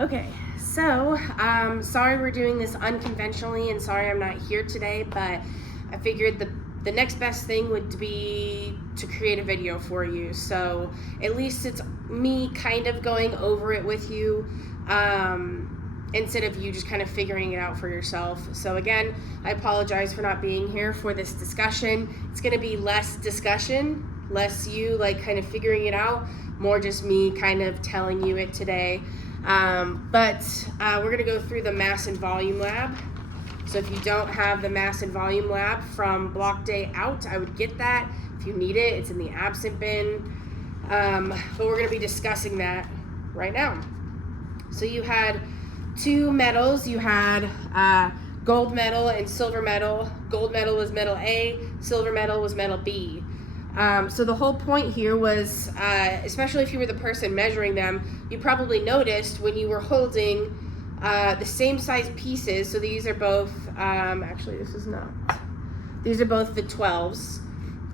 Okay, so sorry we're doing this unconventionally, and sorry I'm not here today, but I figured the next best thing would be to create a video for you. So at least it's me kind of going over it with you, instead of you just kind of figuring it out for yourself. So again, I apologize for not being here for this discussion. It's going to be less discussion, less you like kind of figuring it out, more just me kind of telling you it today. But we're going to go through the mass and volume lab. So if you don't have the mass and volume lab from block day out, I would get that. If you need it, it's in the absent bin. But we're going to be discussing that right now. So you had two metals. You had gold metal and silver metal. Gold metal was metal A, silver metal was metal B. So the whole point here was, especially if you were the person measuring them, you probably noticed when you were holding the same size pieces. So these are both, actually this is not, these are both the 12s.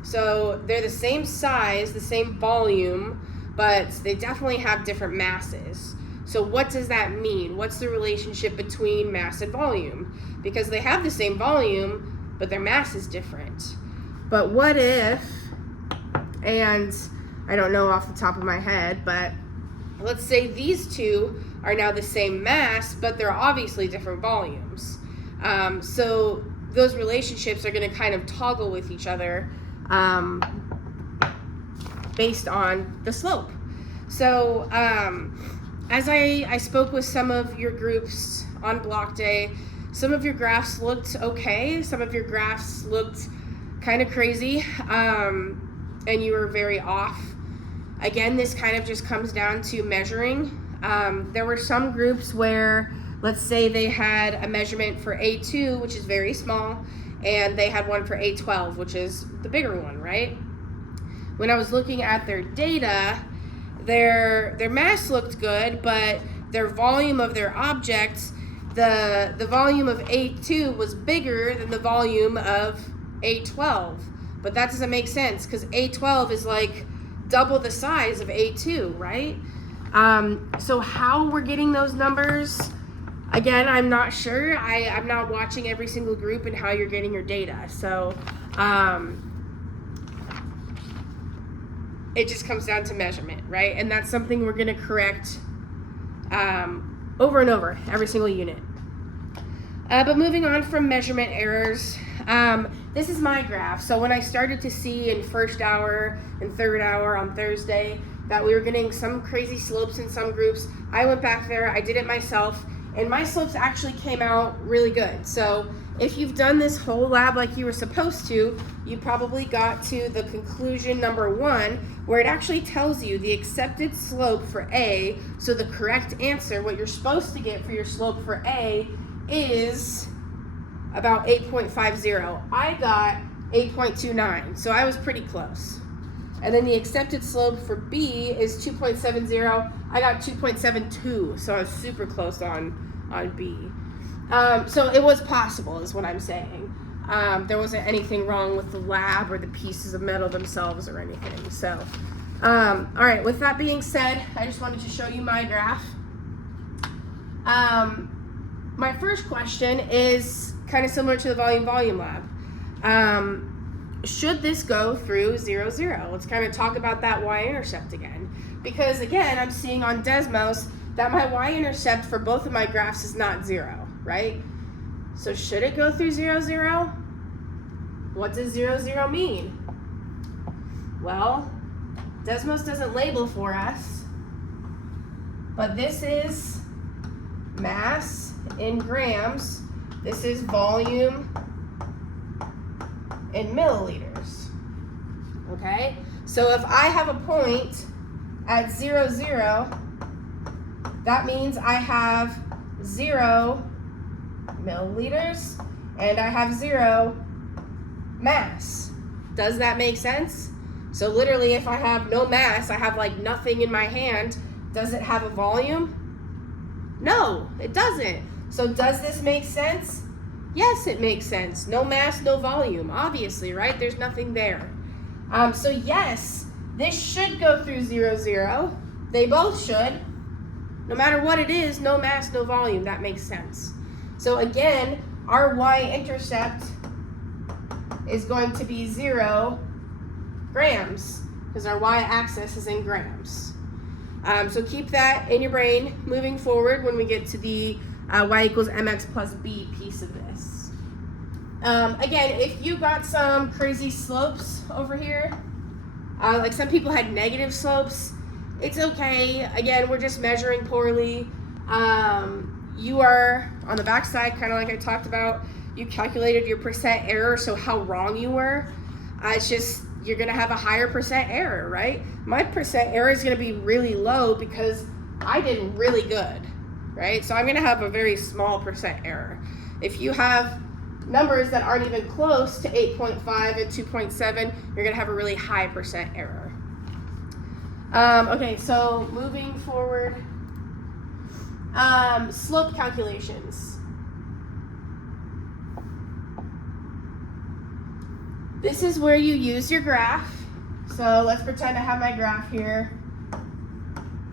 So they're the same size, the same volume, but they definitely have different masses. So what does that mean? What's the relationship between mass and volume? Because they have the same volume, but their mass is different. But what if, and I don't know off the top of my head, but let's say these two are now the same mass, but they're obviously different volumes. So those relationships are going to kind of toggle with each other based on the slope. So as I spoke with some of your groups on block day, some of your graphs looked okay, some of your graphs looked kind of crazy, and you were very off. Again, this kind of just comes down to measuring. There were some groups where, let's say they had a measurement for A2, which is very small, and they had one for A12, which is the bigger one, right? When I was looking at their data, their mass looked good, but their volume of their objects, the volume of A2 was bigger than the volume of A12. But that doesn't make sense because A12 is like double the size of A2, right? So how we're getting those numbers, again, I'm not sure. I'm not watching every single group and how you're getting your data. So it just comes down to measurement, right? And that's something we're going to correct over and over, every single unit. But moving on from measurement errors, this is my graph. So when I started to see in first hour and third hour on Thursday that we were getting some crazy slopes in some groups, I went back there, I did it myself, and my slopes actually came out really good. So if you've done this whole lab like you were supposed to, you probably got to the conclusion number 1, where it actually tells you the accepted slope for A. So the correct answer, what you're supposed to get for your slope for A, is about 8.50. I got 8.29, so I was pretty close. And then the accepted slope for B is 2.70. I got 2.72, so I was super close on B. So it was possible, is what I'm saying. There wasn't anything wrong with the lab or the pieces of metal themselves or anything. So, all right, with that being said, I just wanted to show you my graph. My first question is kind of similar to the volume lab. Should this go through 0, 0? Let's kind of talk about that y-intercept again. Because again, I'm seeing on Desmos that my y-intercept for both of my graphs is not 0, right? So should it go through 0, 0? What does 0, 0 mean? Well, Desmos doesn't label for us, but this is mass in grams. This is volume in milliliters. Okay? So if I have a point at 0, 0, that means I have 0 milliliters and I have 0 mass. Does that make sense? So literally if I have no mass, I have like nothing in my hand, does it have a volume? No, it doesn't. So does this make sense? Yes, it makes sense. No mass, no volume, obviously, right? There's nothing there. So yes, this should go through 0, 0. They both should. No matter what it is, no mass, no volume. That makes sense. So again, our y-intercept is going to be 0 grams because our y-axis is in grams. So keep that in your brain moving forward when we get to the y equals mx plus b piece of this. Again, if you got some crazy slopes over here, like some people had negative slopes, it's okay. Again, we're just measuring poorly. You are on the back side, kind of like I talked about, you calculated your percent error, so how wrong you were. It's just, you're gonna have a higher percent error, right? My percent error is gonna be really low because I did really good, right? So I'm gonna have a very small percent error. If you have numbers that aren't even close to 8.5 and 2.7, you're gonna have a really high percent error. Okay, so moving forward, slope calculations. This is where you use your graph. So let's pretend I have my graph here.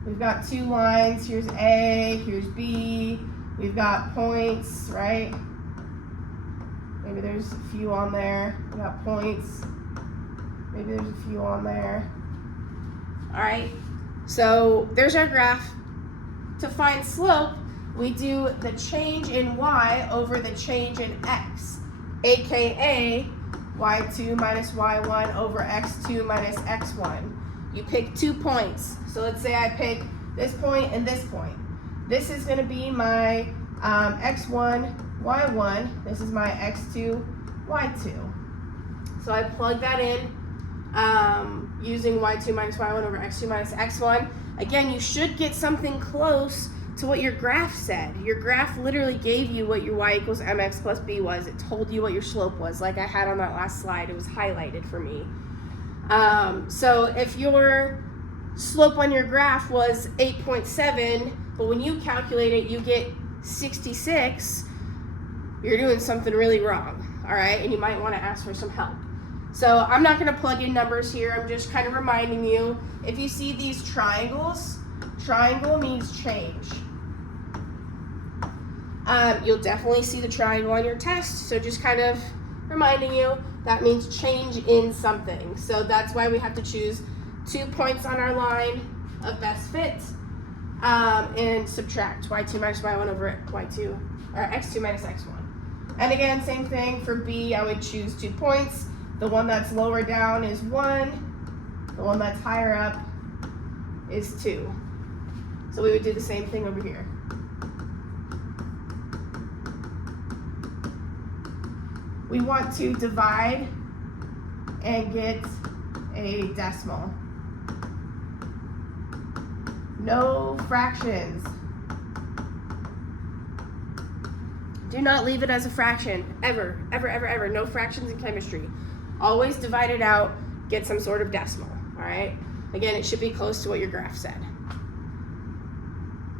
We've got 2 lines. Here's A, here's B. We've got points, right? Maybe there's a few on there. We got points. Maybe there's a few on there. All right, so there's our graph. To find slope, we do the change in y over the change in x, aka y2 minus y1 over x2 minus x1. You pick 2 points. So let's say I pick this point and this point. This is going to be my x1, y1. This is my x2, y2. So I plug that in using y2 minus y1 over x2 minus x1. Again, you should get something close to what your graph said. Your graph literally gave you what your y equals mx plus b was. It told you what your slope was, like I had on that last slide. It was highlighted for me. So if your slope on your graph was 8.7, but when you calculate it, you get 66, you're doing something really wrong, all right? And you might want to ask for some help. So I'm not going to plug in numbers here. I'm just kind of reminding you, if you see these triangles, triangle means change. You'll definitely see the triangle on your test, so just kind of reminding you, that means change in something. So that's why we have to choose 2 points on our line of best fit and subtract y2 minus y1 over y2, or x2 minus x1. And again, same thing for b, I would choose 2 points. The one that's lower down is 1. The one that's higher up is 2. So we would do the same thing over here. We want to divide and get a decimal. No fractions. Do not leave it as a fraction, ever, ever, ever, ever. No fractions in chemistry. Always divide it out, get some sort of decimal, all right? Again, it should be close to what your graph said.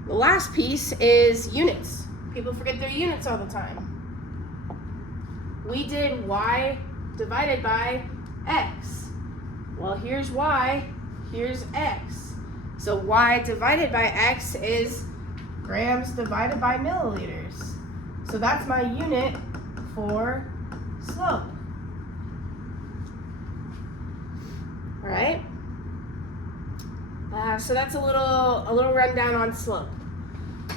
The last piece is units. People forget their units all the time. We did y divided by x. Well, here's y, here's x. So y divided by x is grams divided by milliliters. So that's my unit for slope. All right. So that's a little rundown on slope.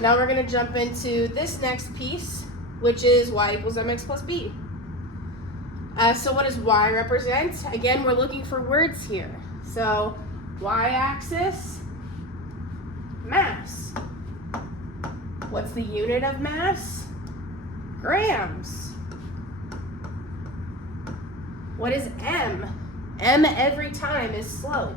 Now we're going to jump into this next piece, which is y equals mx plus b. So what does y represent? Again, we're looking for words here. So y-axis, mass. What's the unit of mass? Grams. What is m? M every time is slope.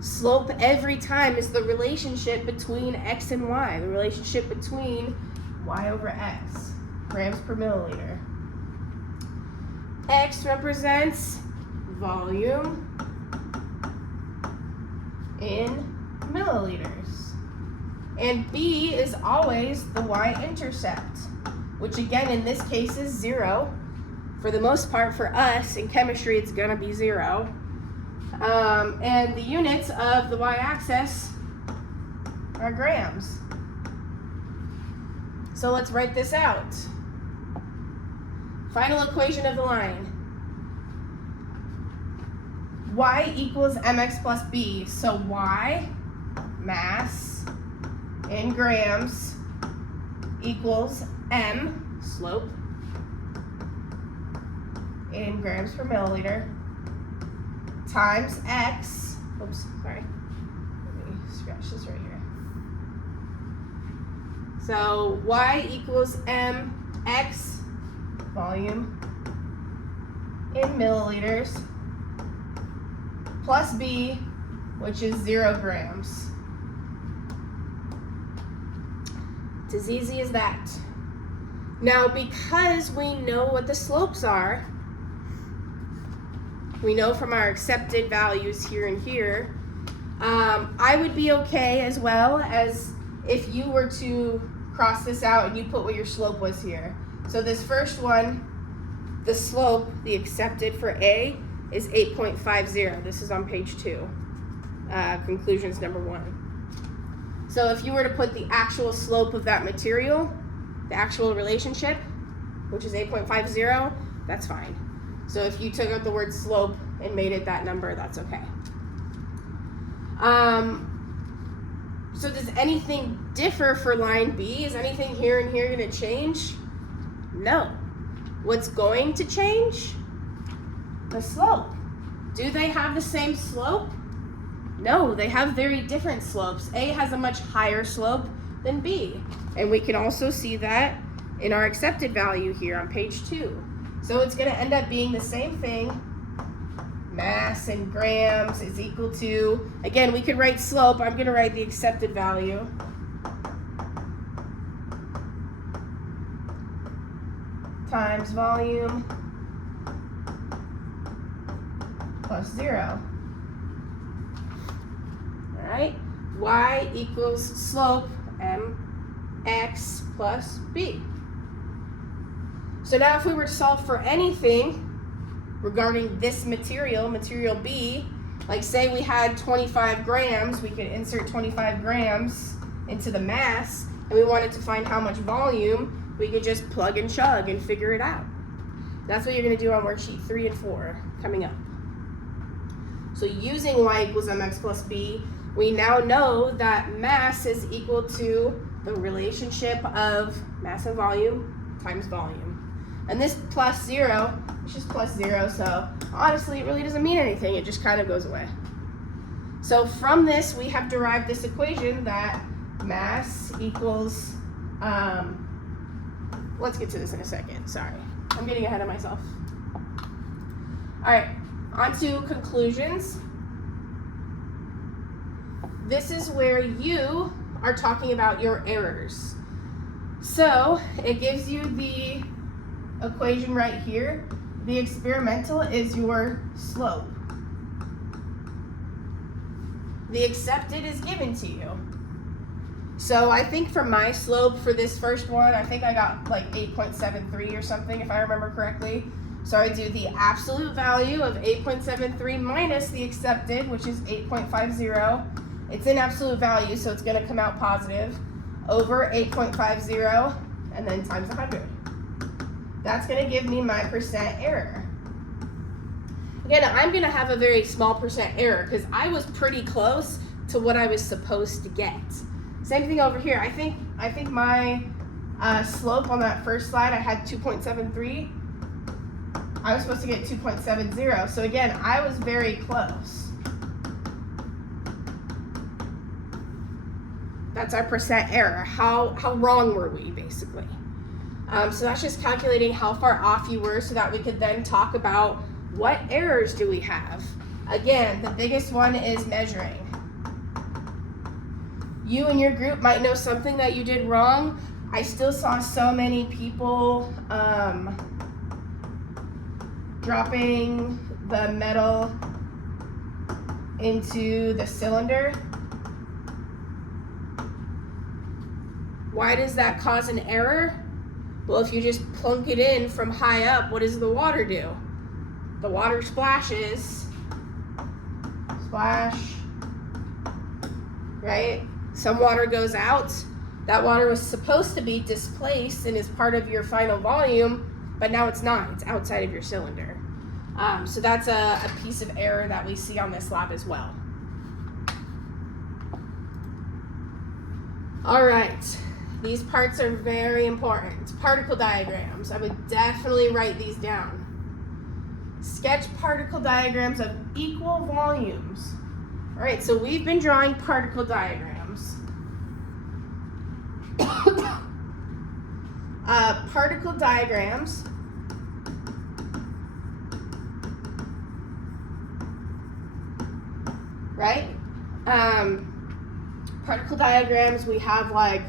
Slope every time is the relationship between x and y, the relationship between y over x, grams per milliliter. X represents volume in milliliters. And B is always the y-intercept, which again in this case is 0. For the most part for us in chemistry it's going to be 0. And the units of the y-axis are grams. So let's write this out. Final equation of the line. Y equals mx plus b. So y, mass, in grams, equals m, slope, in grams per milliliter, times x, oops, sorry, let me scratch this right here. So y equals mx, volume, in milliliters, plus b, which is 0 grams. It's as easy as that. Now, because we know what the slopes are, we know from our accepted values here and here, I would be okay as well as if you were to cross this out and you put what your slope was here. So this first one, the slope, the accepted for A, is 8.50. This is on page 2, conclusions number 1. So if you were to put the actual slope of that material, the actual relationship, which is 8.50, that's fine. So if you took out the word slope and made it that number, that's okay. So does anything differ for line B? Is anything here and here going to change? No. What's going to change? The slope. Do they have the same slope? No, they have very different slopes. A has a much higher slope than B. And we can also see that in our accepted value here on page 2. So it's going to end up being the same thing. Mass in grams is equal to, again, we could write slope. I'm going to write the accepted value. Times volume plus 0. All right, y equals slope mx plus b. So now if we were to solve for anything regarding this material, material B, like say we had 25 grams, we could insert 25 grams into the mass, and we wanted to find how much volume, we could just plug and chug and figure it out. That's what you're going to do on worksheet 3 and 4 coming up. So using y equals mx plus b, we now know that mass is equal to the relationship of mass and volume times volume. And this plus 0, it's just plus 0, so honestly it really doesn't mean anything, it just kind of goes away. So from this we have derived this equation that mass equals, let's get to this in a second, sorry. I'm getting ahead of myself. Alright, on to conclusions. This is where you are talking about your errors. So it gives you the equation right here. The experimental is your slope. The accepted is given to you. So I think for my slope for this first one, I think I got like 8.73 or something if I remember correctly. So I do the absolute value of 8.73 minus the accepted, which is 8.50. It's in absolute value, so it's going to come out positive, over 8.50, and then times 100. That's going to give me my percent error. Again, I'm going to have a very small percent error because I was pretty close to what I was supposed to get. Same thing over here. I think my slope on that first slide, I had 2.73. I was supposed to get 2.70. So again, I was very close. That's our percent error. How wrong were we, basically? So that's just calculating how far off you were so that we could then talk about what errors do we have. Again, the biggest one is measuring. You and your group might know something that you did wrong. I still saw so many people dropping the metal into the cylinder. Why does that cause an error? Well, if you just plunk it in from high up, what does the water do? The water splashes, splash, right? Some water goes out. That water was supposed to be displaced and is part of your final volume, but now it's not. It's outside of your cylinder. So that's a piece of error that we see on this lab as well. All right, these parts are very important. Particle diagrams, I would definitely write these down. Sketch particle diagrams of equal volumes. All right, so we've been drawing particle diagrams. Particle diagrams right? Particle diagrams, we have like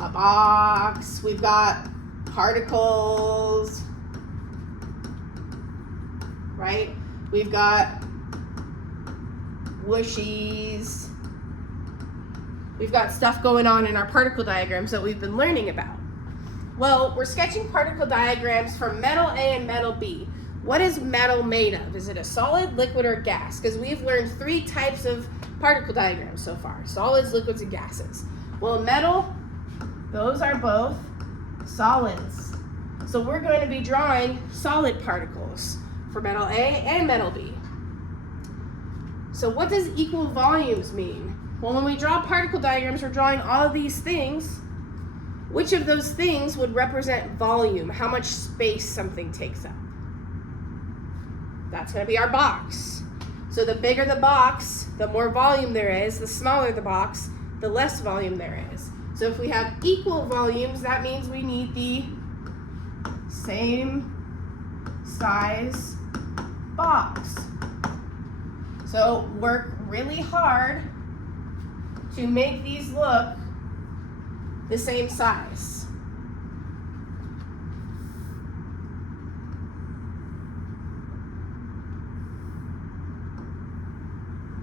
a box, we've got particles, right? We've got whooshies. We've got stuff going on in our particle diagrams that we've been learning about. Well, we're sketching particle diagrams for metal A and metal B. What is metal made of? Is it a solid, liquid, or gas? Because we've learned 3 types of particle diagrams so far: solids, liquids, and gases. Well, metal, those are both solids. So we're going to be drawing solid particles for metal A and metal B. So what does equal volumes mean? Well, when we draw particle diagrams, we're drawing all of these things. Which of those things would represent volume? How much space something takes up? That's going to be our box. So the bigger the box, the more volume there is. The smaller the box, the less volume there is. So if we have equal volumes, that means we need the same size box. So work really hard to make these look the same size.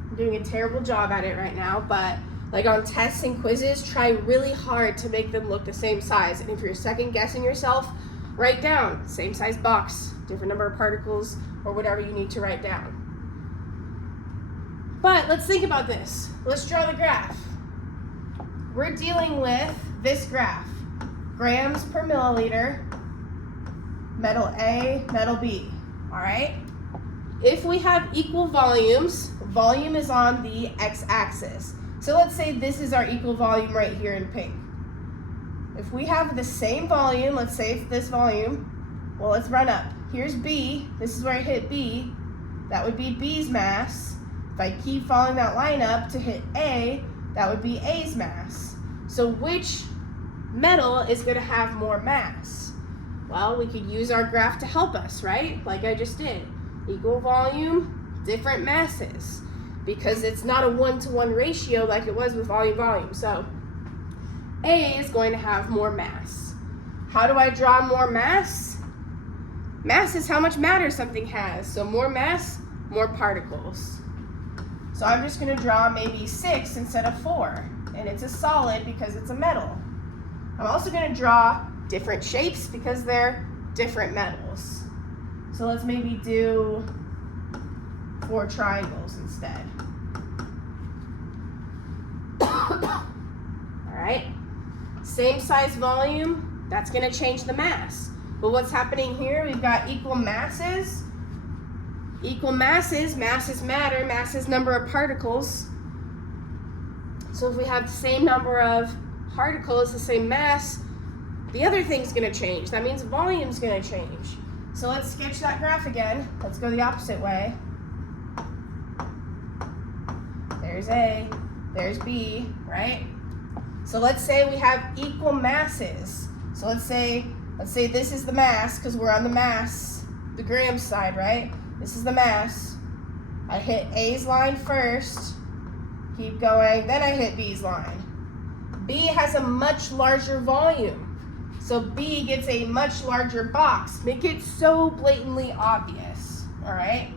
I'm doing a terrible job at it right now, but like on tests and quizzes, try really hard to make them look the same size. And if you're second guessing yourself, write down same size box, different number of particles, or whatever you need to write down. But let's think about this. Let's draw the graph. We're dealing with this graph, grams per milliliter, metal A, metal B, all right? If we have equal volumes, volume is on the x-axis. So let's say this is our equal volume right here in pink. If we have the same volume, let's say it's this volume, well, let's run up. Here's B, this is where I hit B, that would be B's mass. If I keep following that line up to hit A, that would be A's mass. So which metal is going to have more mass? Well, we could use our graph to help us, right? Like I just did. Equal volume, different masses. Because it's not a 1-to-1 ratio like it was with volume. So A is going to have more mass. How do I draw more mass? Mass is how much matter something has. So more mass, more particles. So I'm just going to draw maybe 6 instead of 4. And it's a solid because it's a metal. I'm also going to draw different shapes because they're different metals. So let's maybe do 4 triangles instead. All right. Same size volume, that's going to change the mass. But what's happening here? We've got equal masses. Equal masses, mass is matter, mass is number of particles. So if we have the same number of particles, the same mass, the other thing's going to change. That means volume's going to change. So let's sketch that graph again. Let's go the opposite way. There's A, there's B, right? So let's say we have equal masses. So let's say this is the mass because we're on the mass, the gram side, right? This is the mass. I hit A's line first, keep going, then I hit B's line. B has a much larger volume, so B gets a much larger box. Make it so blatantly obvious, all right?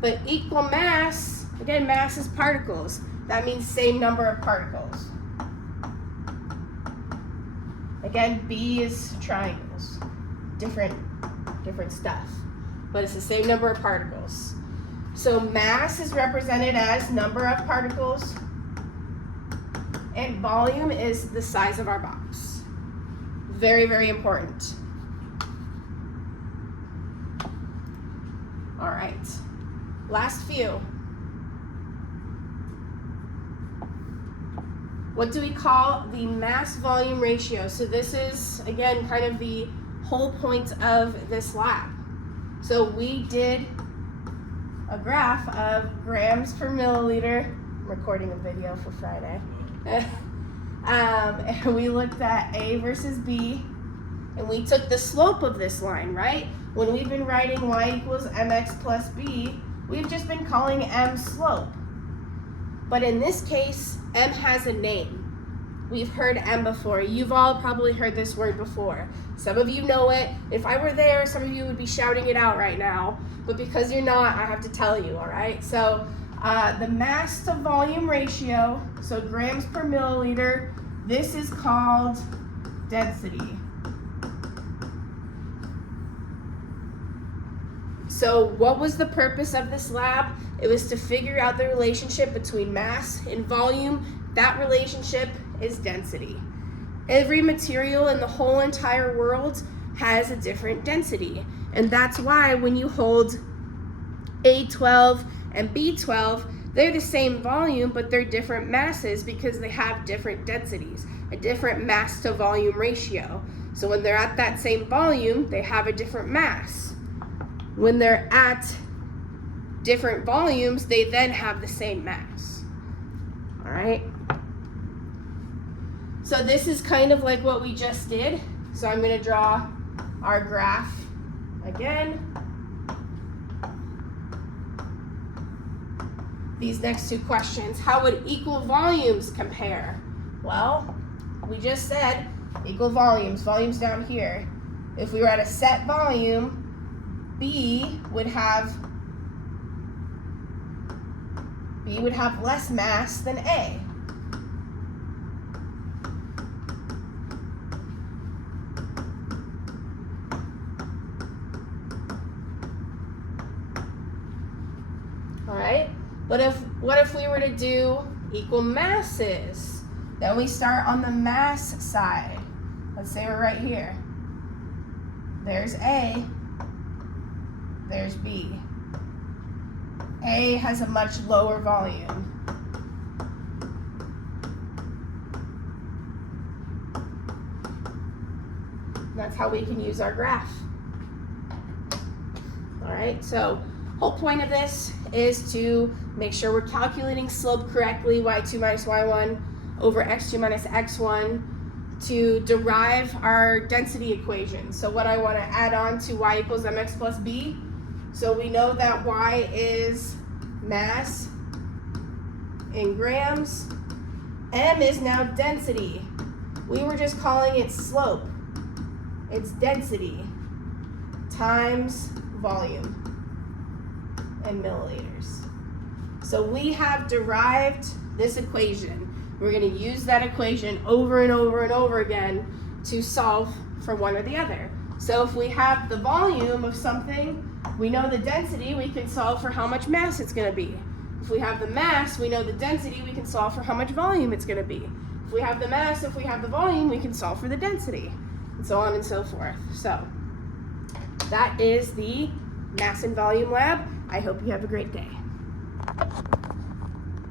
But equal mass, again, mass is particles. That means same number of particles. Again, B is triangles, different stuff, but it's the same number of particles. So mass is represented as number of particles, and volume is the size of our box. Very, very important. All right, last few. What do we call the mass volume ratio? So this is, again, kind of the whole point of this lab. So we did a graph of grams per milliliter. I'm recording a video for Friday. And we looked at A versus B, and we took the slope of this line, right? When we've been writing y equals mx plus b, we've just been calling m slope. But in this case, m has a name. We've heard m before. You've all probably heard this word before. Some of you know it. If I were there, some of you would be shouting it out right now. But because you're not, I have to tell you, all right? So the mass to volume ratio, so grams per milliliter, this is called density. So what was the purpose of this lab? It was to figure out the relationship between mass and volume. That relationship is density. Every material in the whole entire world has a different density. And that's why when you hold A12 and B12, they're the same volume, but they're different masses because they have different densities, a different mass to volume ratio. So when they're at that same volume, they have a different mass. When they're at different volumes, they then have the same mass. All right? So this is kind of like what we just did. So I'm going to draw our graph again. These next two questions. How would equal volumes compare? Well, we just said equal volumes. Volumes down here. If we were at a set volume, B would have less mass than A. All right? But what if we were to do equal masses? Then we start on the mass side. Let's say we're right here. There's A. There's B. A has a much lower volume. That's how we can use our graph. All right, so whole point of this is to make sure we're calculating slope correctly, y2 minus y1 over x2 minus x1, to derive our density equation. So what I want to add on to y equals mx plus b. So we know that y is mass in grams. M is now density. We were just calling it slope. It's density times volume in milliliters. So we have derived this equation. We're going to use that equation over and over and over again to solve for one or the other. So if we have the volume of something, we know the density, we can solve for how much mass it's going to be. If we have the mass, we know the density, we can solve for how much volume it's going to be. If we have the mass, if we have the volume, we can solve for the density, and so on and so forth. So that is the Mass and Volume Lab. I hope you have a great day.